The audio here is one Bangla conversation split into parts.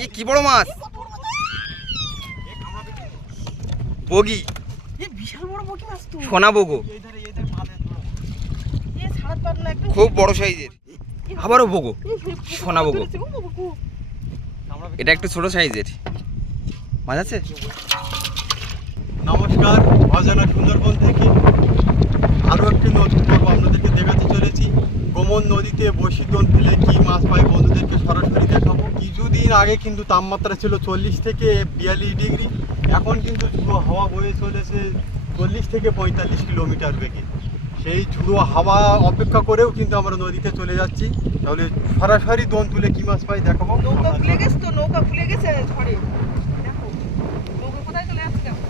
ইয়ে কি বড় মাছ? বগি। এ বিশাল বড় বটি মাছ তো। সোনা বগো। এ খুব বড় সাইজের। আবারও বগো। সোনা বগো। এটা একটু ছোট সাইজের। মাছ আছে? নমস্কার অজানা সুন্দরবন থেকে আরও একটি নতুন পর্ব আপনাদেরকে দেখাতে চলেছি। গোমন নদীতে বসি দোন ফেলে কি মাছ পাই বন্ধুদেরকে সরাসরি কিছুদিন আগে কিন্তু তাপমাত্রা ছিল চল্লিশ থেকে বিয়াল্লিশ ডিগ্রি। এখন কিন্তু ঝুড়ো হাওয়া বয়ে চলেছে চল্লিশ থেকে পঁয়তাল্লিশ কিলোমিটার বেগে। সেই ঝুড়ো হাওয়া অপেক্ষা করেও কিন্তু আমরা নদীতে চলে যাচ্ছি। তাহলে সরাসরি দোন তুলে কি মাছ পাই দেখাবো? নৌকা ফুলে গেছে তো, নৌকা ফুলে গেছে ঝড়ে দেখো নৌকা কোথায় চলে যাচ্ছে দেখো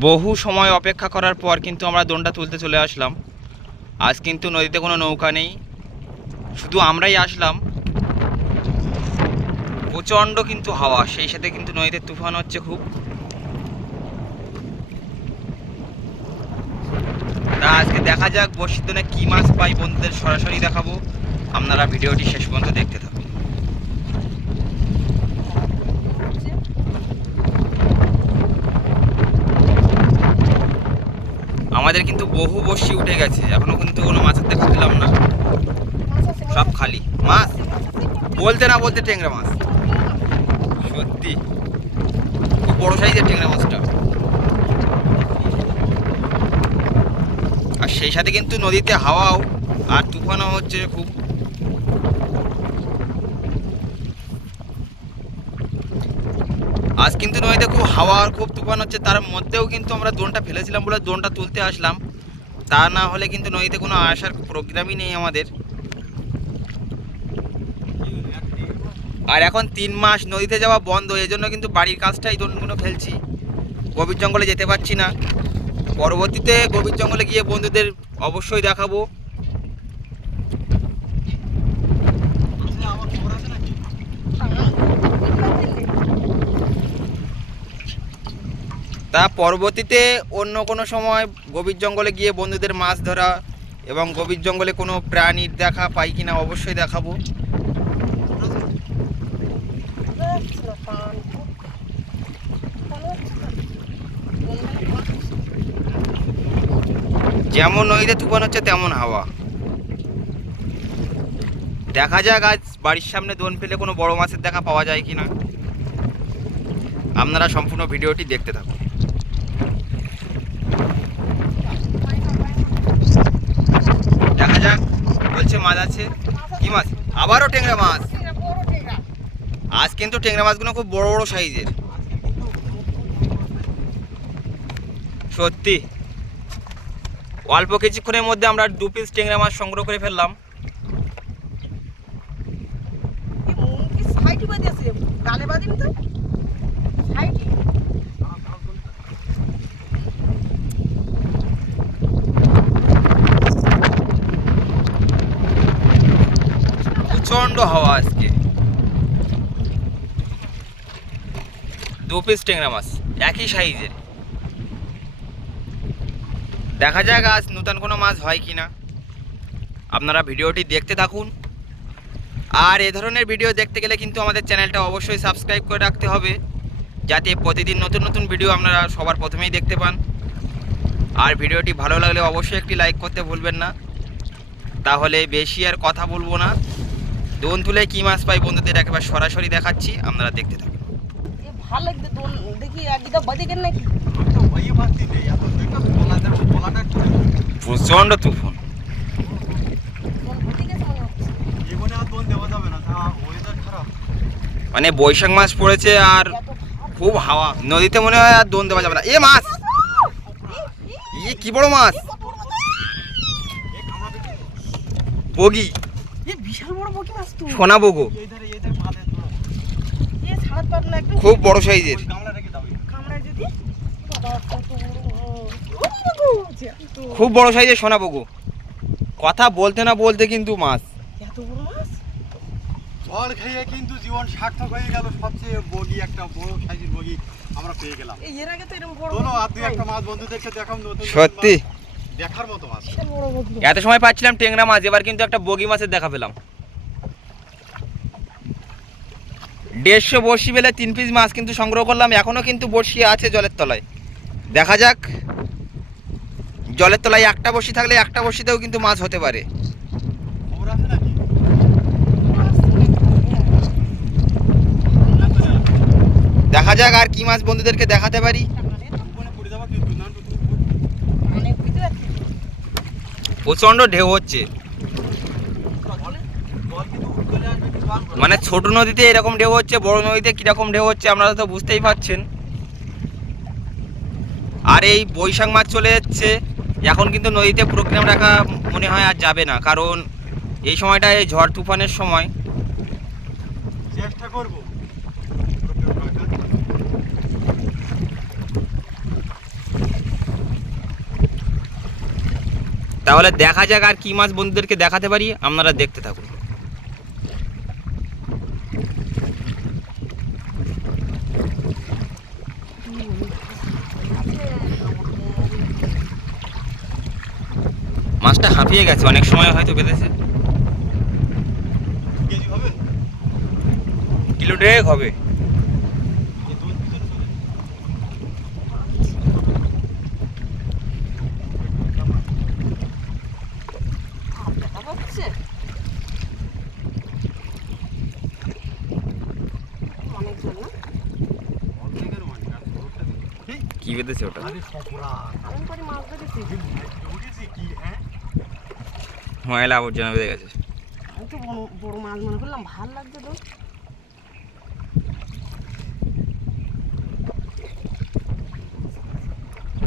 বহু সময় অপেক্ষা করার পর কিন্তু আমরা দোনটা তুলতে চলে আসলাম। আজ কিন্তু নদীতে কোনো নৌকা নেই। শুধু আমরাই আসলাম। প্রচণ্ড কিন্তু হাওয়া, সেই সাথে কিন্তু নদীতে তুফান হচ্ছে খুব। তা আজকে দেখা যাক বর্ষির দিনে কী মাছ পাই বন্ধুদের সরাসরি দেখাবো। আপনারা ভিডিওটি শেষ পর্যন্ত দেখতে থাকুন। আমাদের কিন্তু বহু বসি উঠে গেছে, এখনও কিন্তু কোনো মাছের দেখা পেলাম না। সব খালি। মাছ? বলতে না বলতে ট্যাংরা মাছ। সত্যি। খুব বড় সাইজের ট্যাংরা মাছটা। আর সেই সাথে কিন্তু নদীতে হাওয়াও আর তুফানও হচ্ছে খুব আজ কিন্তু নদীতে খুব হাওয়া খুব তুফান হচ্ছে। তার মধ্যেও কিন্তু আমরা দোনটা ফেলেছিলাম বলে দোনটা তুলতে আসলাম। তা না হলে কিন্তু নদীতে কোনো আসার প্রোগ্রামই নেই আমাদের। আর এখন তিন মাস নদীতে যাওয়া বন্ধ, এই জন্য কিন্তু বাড়ির কাজটাই দোনগুলো ফেলছি। গভীর জঙ্গলে যেতে পারছি না। পরবর্তীতে গভীর জঙ্গলে গিয়ে বন্ধুদের অবশ্যই দেখাবো। তা পরবর্তীতে অন্য কোনো সময় গভীর জঙ্গলে গিয়ে বন্ধুদের মাছ ধরা এবং গভীর জঙ্গলে কোনো প্রাণীর দেখা পাই কিনা অবশ্যই দেখাবো। যেমন নদীতে তুফান হচ্ছে, তেমন হাওয়া। দেখা যাক, আজ বাড়ির সামনে দোন ফেলে কোনো বড় মাছের দেখা পাওয়া যায় কিনা। আপনারা সম্পূর্ণ ভিডিওটি দেখতে থাকুন দেখা যাক বলছে মাছ আছে? কি মাছ? আবারও টেংরা মাছ? আজ কিন্তু টেংরা মাছগুলো খুব বড় বড় সাইজের। সত্যি। অল্প কিছুক্ষণের মধ্যে আমরা দু পিস টেংরা মাছ সংগ্রহ করে ফেললাম সাইডে বাদি আছে গালে বাদিনি তো সাইডে প্রচণ্ড হাওয়া আজকে। দু পিস টেংরা মাছ, একই সাইজের। দেখা যাক আজ নতুন কোনো মাছ হয় কি না আপনারা ভিডিওটি দেখতে থাকুন। আর এ ধরনের ভিডিও দেখতে গেলে কিন্তু আমাদের চ্যানেলটা অবশ্যই সাবস্ক্রাইব করে রাখতে হবে, যাতে প্রতিদিন নতুন নতুন ভিডিও আপনারা সবার প্রথমেই দেখতে পান। আর ভিডিওটি ভালো লাগলে অবশ্যই একটি লাইক করতে ভুলবেন না। তাহলে বেশি আর কথা বলব না। দোন তুলে কি মাছ পাই বন্ধুদের একেবারে সরাসরি দেখাচ্ছি আপনারা দেখতে থাকুন। প্রচণ্ড তুফান। মনে মানে বৈশাখ মাস পড়েছে আর খুব হাওয়া। নদীতে মনে হয় আর দোন দেওয়া যাবে না। এ মাছ! ইয়ে কি বড় মাছ? বগি। বিশাল বড় মাছ তো। সোনা বগো। খুব বড় সাইজের। খুব বড় সাইজের সোনা বগো। কথা বলতে না বলতে কিন্তু মাছ। এত বড় মাছ? ঝড় খেয়ে কিন্তু জীবন সার্থক হয়ে গেল। সবচেয়ে বগি একটা বড় সাইজের বগি আমরা পেয়ে গেলাম। এই এর আগে তো এরকম বড় আর দুই একটা মাছ বন্ধুদেরকে দেখাম নতুন নতুন সত্যি। দেখার মতো মাছ। এত সময় পাচ্ছিলাম টেংরা মাছ এবার কিন্তু একটা বগি মাছের দেখা পেলাম। দেড়শো বড়শি বেলে তিন পিস মাছ কিন্তু সংগ্রহ করলাম এখনও কিন্তু বড়শি আছে জলের তলায়। দেখা যাক জলের তলায় একটা বড়শি থাকলে একটা বড়শিতেও কিন্তু মাছ হতে পারে। নাকি? দেখা যাক আর কি মাছ বন্ধুদেরকে দেখাতে পারি উপরে পড়ে যাবা কিন্তু না তো তুমি অনেক বুঝতে পারছি প্রচণ্ড ঢেউ হচ্ছে। মানে ছোট নদীতে এরকম ঢেউ হচ্ছে, বড় নদীতে কীরকম ঢেউ হচ্ছে আপনারা তো বুঝতেই পারছেন আর এই বৈশাখ মাছ চলে যাচ্ছে, এখন কিন্তু নদীতে প্রোগ্রাম রাখা মনে হয় আর যাবে না, কারণ এই সময়টা এই ঝড় তুফানের সময় চেষ্টা করব তাহলে দেখা যাক আর কি মাছ বন্ধুদেরকে দেখাতে পারি আপনারা দেখতে থাকুন। মাছটা হাঁপিয়ে গেছে অনেক সময় হয়তো বেঁধেছে। হবে? কিলো ডেক হবে এই দোল পিছনে চলে। দেখা পাচ্ছে অনেক জন না অর্ধেকের মানে, আর ছোটটা দেখি। এই, কি বেঁধেছে ওটা কি, হ্যাঁ? ময়লা আবর্জনা বেঁধে গেছে আমি তো বড় মাছ মনে করলাম ভালো লাগছে তো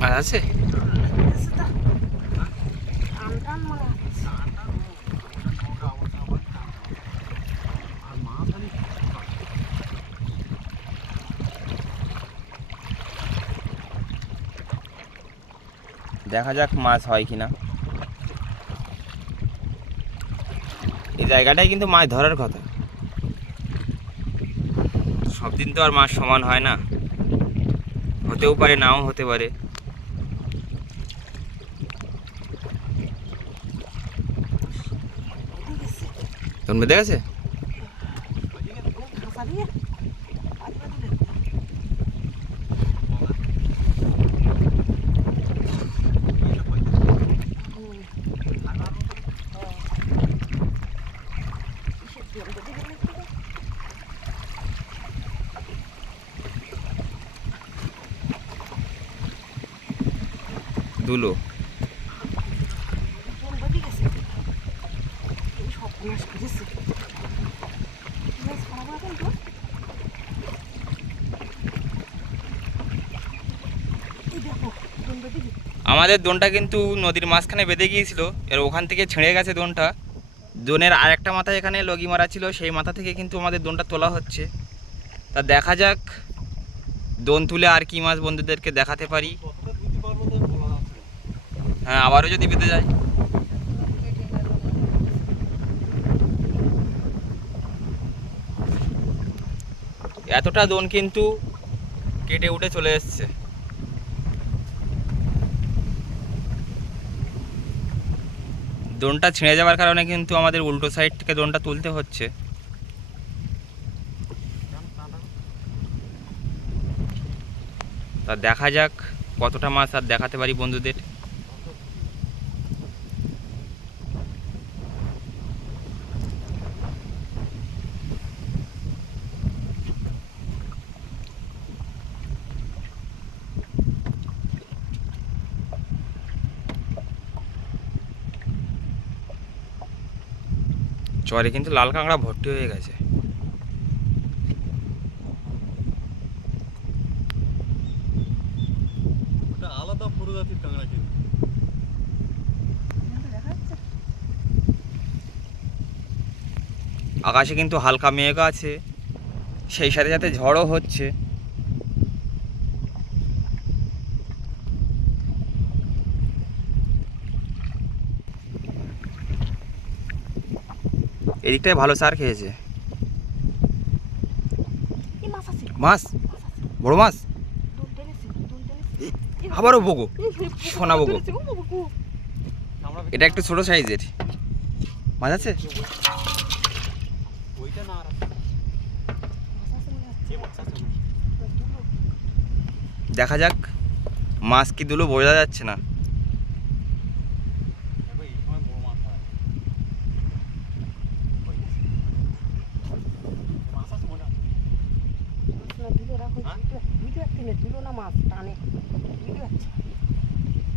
মাছ আছে এসে তো টান টান মনে হচ্ছে নোংরা আবর্জনা বাড়ি না। আর মাছ আনি দেখা যাক মাছ হয় কিনা। এই জায়গাটাই কিন্তু মাছ ধরার কথা। সব দিন তো আর মাছ সমান হয় না। হতেও পারে, নাও হতে পারে। ঠিক আছে তোর বেঁধে গেছে খাসা দিয়ে পাতলা দিলে হুম। কিসের তেল বেঁধে গেলে তো? দুলো তেল বেঁধে গেছে। এই সর্বনাশ করেছে। মাছ খারাপ এখন তো? এই দেখো, তেল বেঁধে গেছে। আমাদের দোনটা কিন্তু নদীর মাঝখানে বেঁধে গিয়েছিল এর ওখান থেকে ছেড়ে গেছে দোনটা। দোনের আরেকটা মাথা এখানে লগি মারা ছিল, সেই মাথা থেকে কিন্তু আমাদের দোনটা তোলা হচ্ছে। তা দেখা যাক, দোন তুলে আর কি মাছ বন্ধুদেরকে দেখাতে পারি কতটা ধুতে পারব তো বলা যাচ্ছে না। হ্যাঁ আবারও যদি পেতে যায় এতটা দোন কিন্তু কেটে উঠে চলে এসছে। দোনটা ছিঁড়ে যাওয়ার কারণে কিন্তু আমাদের উল্টো সাইড থেকে দোনটা তুলতে হচ্ছে। তা দেখা যাক কতটা মাছ আর দেখাতে পারি বন্ধুদের। চরে কিন্তু লাল কাঁকড়া ভর্তি হয়ে গেছে। আলাদা প্রজাতির কাঁকড়া কিন্তু। আকাশে কিন্তু হালকা মেঘ আছে সেই সাথে সাথে ঝড়ও হচ্ছে। এদিকটায় ভালো সার খেয়েছে। মাছ বড় মাছ? আবারও বগো সোনা বগো। এটা একটু ছোট সাইজের। মাছ আছে। দেখা যাক মাছ কি দুলো বোঝা যাচ্ছে না দেখো এই সময় বড় মাছ হয় মাছ আছে মনে হয় মাছ না, দুলো রাখো, হ্যাঁ? দুলো, দুলো একটা নে, দুলো না মাছ, টানে। দুলো আছে।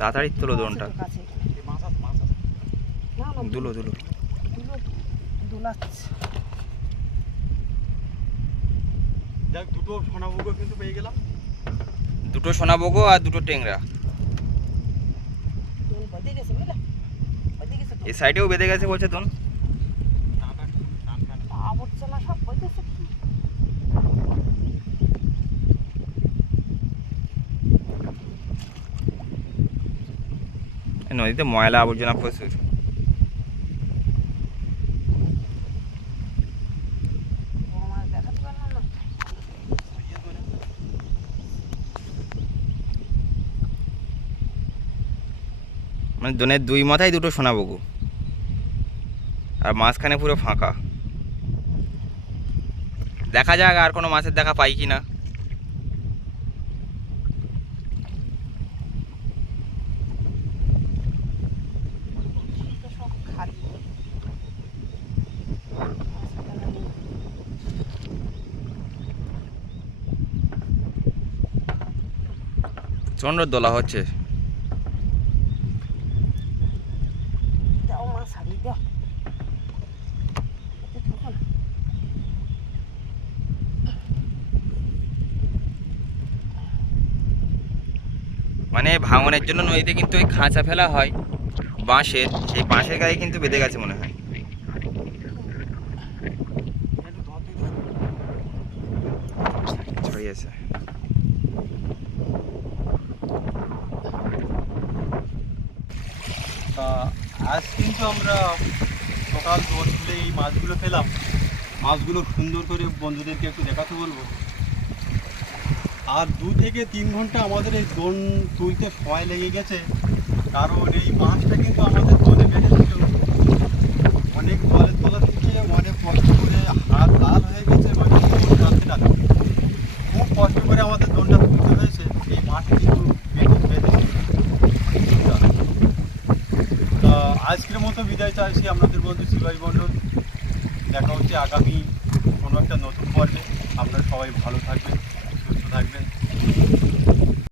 তাড়াতাড়ি তোলো দোনটা। দুলো দুলো। দুটো সোনাবোগো কিন্তু পেয়ে গেলাম। দুটো সোনা বগো আর দুটো টেংরা। এই সাইডেও বেঁধে গেছে বলছে তোন টানটা টান টান আবর্জনা সব বেঁধেছে কি? এই নদীতে ময়লা আবর্জনা প্রচুর। মানে দোনের দুই মাথায় দুটো সোনা বগো আর মাঝখানে পুরো ফাঁকা। দেখা যাক আর কোনো মাছের দেখা পাই কি না তো সব খালি। মাঝখানে নেই। প্রচণ্ড দোলা হচ্ছে। মানে ভাঙনের জন্য নদীতে কিন্তু ওই খাঁচা ফেলা হয়। বাঁশের সেই বাঁশের গায়ে কিন্তু বেঁধে গেছে মনে হয়। তুই ছড়িয়েছে তা আজ কিন্তু আমরা সকাল দশ বলে এই মাছগুলো পেলাম। মাছগুলো সুন্দর করে বন্ধুদেরকে একটু দেখাতে বলব। আর দু থেকে তিন ঘণ্টা আমাদের এই দোন তুলতে সময় লেগে গেছে। কারণ এই মাছটা কিন্তু আমাদের দোনে বেঁধেছিল অনেক জলের তলা থেকে অনেক কষ্ট করে হাত লাল হয়ে গেছে মানে দোন টানতে টানতে খুব কষ্ট করে আমাদের দোনটা তুলতে হয়েছে এই মাছ কিন্তু বেঁধে বেঁধেছিল তা আজকের মতো বিদায় চাইছি আপনাদের বন্ধু শিবাই মণ্ডল দেখা হচ্ছে আগামী কোনো একটা নতুন পর্বে। আপনারা সবাই ভালো থাকবেন।